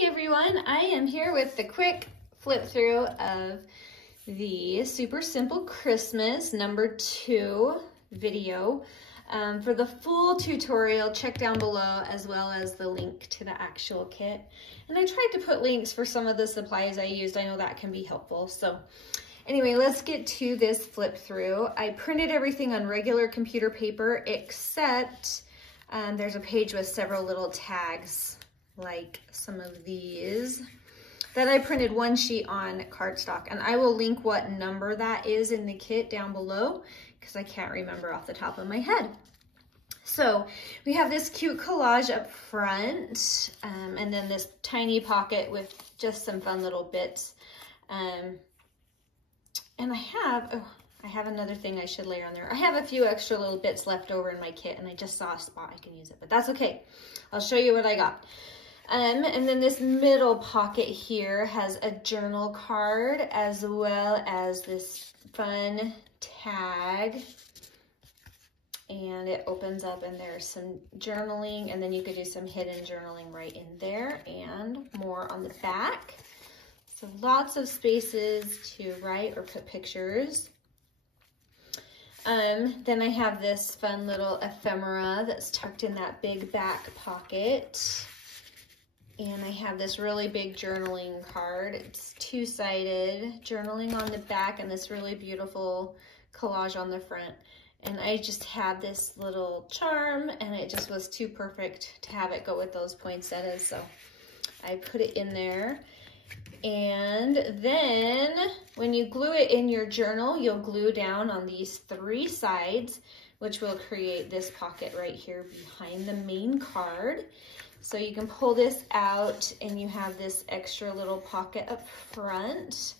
Hi everyone, I am here with the quick flip through of the Super Simple Christmas #2 video. For the full tutorial, check down below as well as the link to the actual kit. And I tried to put links for some of the supplies I used. I know that can be helpful. So anyway, let's get to this flip through. I printed everything on regular computer paper except there's a page with several little tags like some of these that I printed one sheet on cardstock, and I will link what number that is in the kit down below because I can't remember off the top of my head. So we have this cute collage up front, and then this tiny pocket with just some fun little bits. And I have another thing I should layer on there. I have a few extra little bits left over in my kit, and I just saw a spot I can use it, but that's okay. I'll show you what I got. And then this middle pocket here has a journal card as well as this fun tag. And it opens up and there's some journaling, and then you could do some hidden journaling right in there and more on the back. So lots of spaces to write or put pictures. Then I have this fun little ephemera that's tucked in that big back pocket. And I have this really big journaling card. It's two-sided, journaling on the back and this really beautiful collage on the front. And I just had this little charm and it just was too perfect to have it go with those poinsettias. So I put it in there. And then when you glue it in your journal, you'll glue down on these 3 sides, which will create this pocket right here behind the main card. So you can pull this out and you have this extra little pocket up front.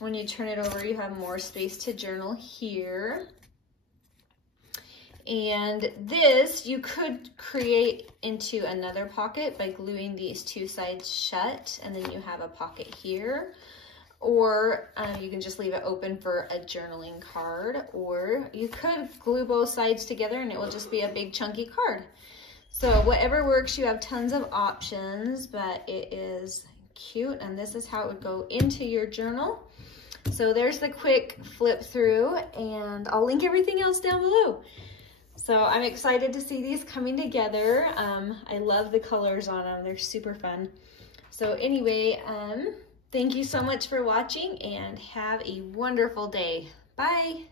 When you turn it over, you have more space to journal here. And this you could create into another pocket by gluing these 2 sides shut, and then you have a pocket here. Or you can just leave it open for a journaling card, or you could glue both sides together and it will just be a big chunky card. So whatever works, you have tons of options, but it is cute, and this is how it would go into your journal. So there's the quick flip through, and I'll link everything else down below. So I'm excited to see these coming together. I love the colors on them. They're super fun. So anyway, thank you so much for watching and have a wonderful day. Bye.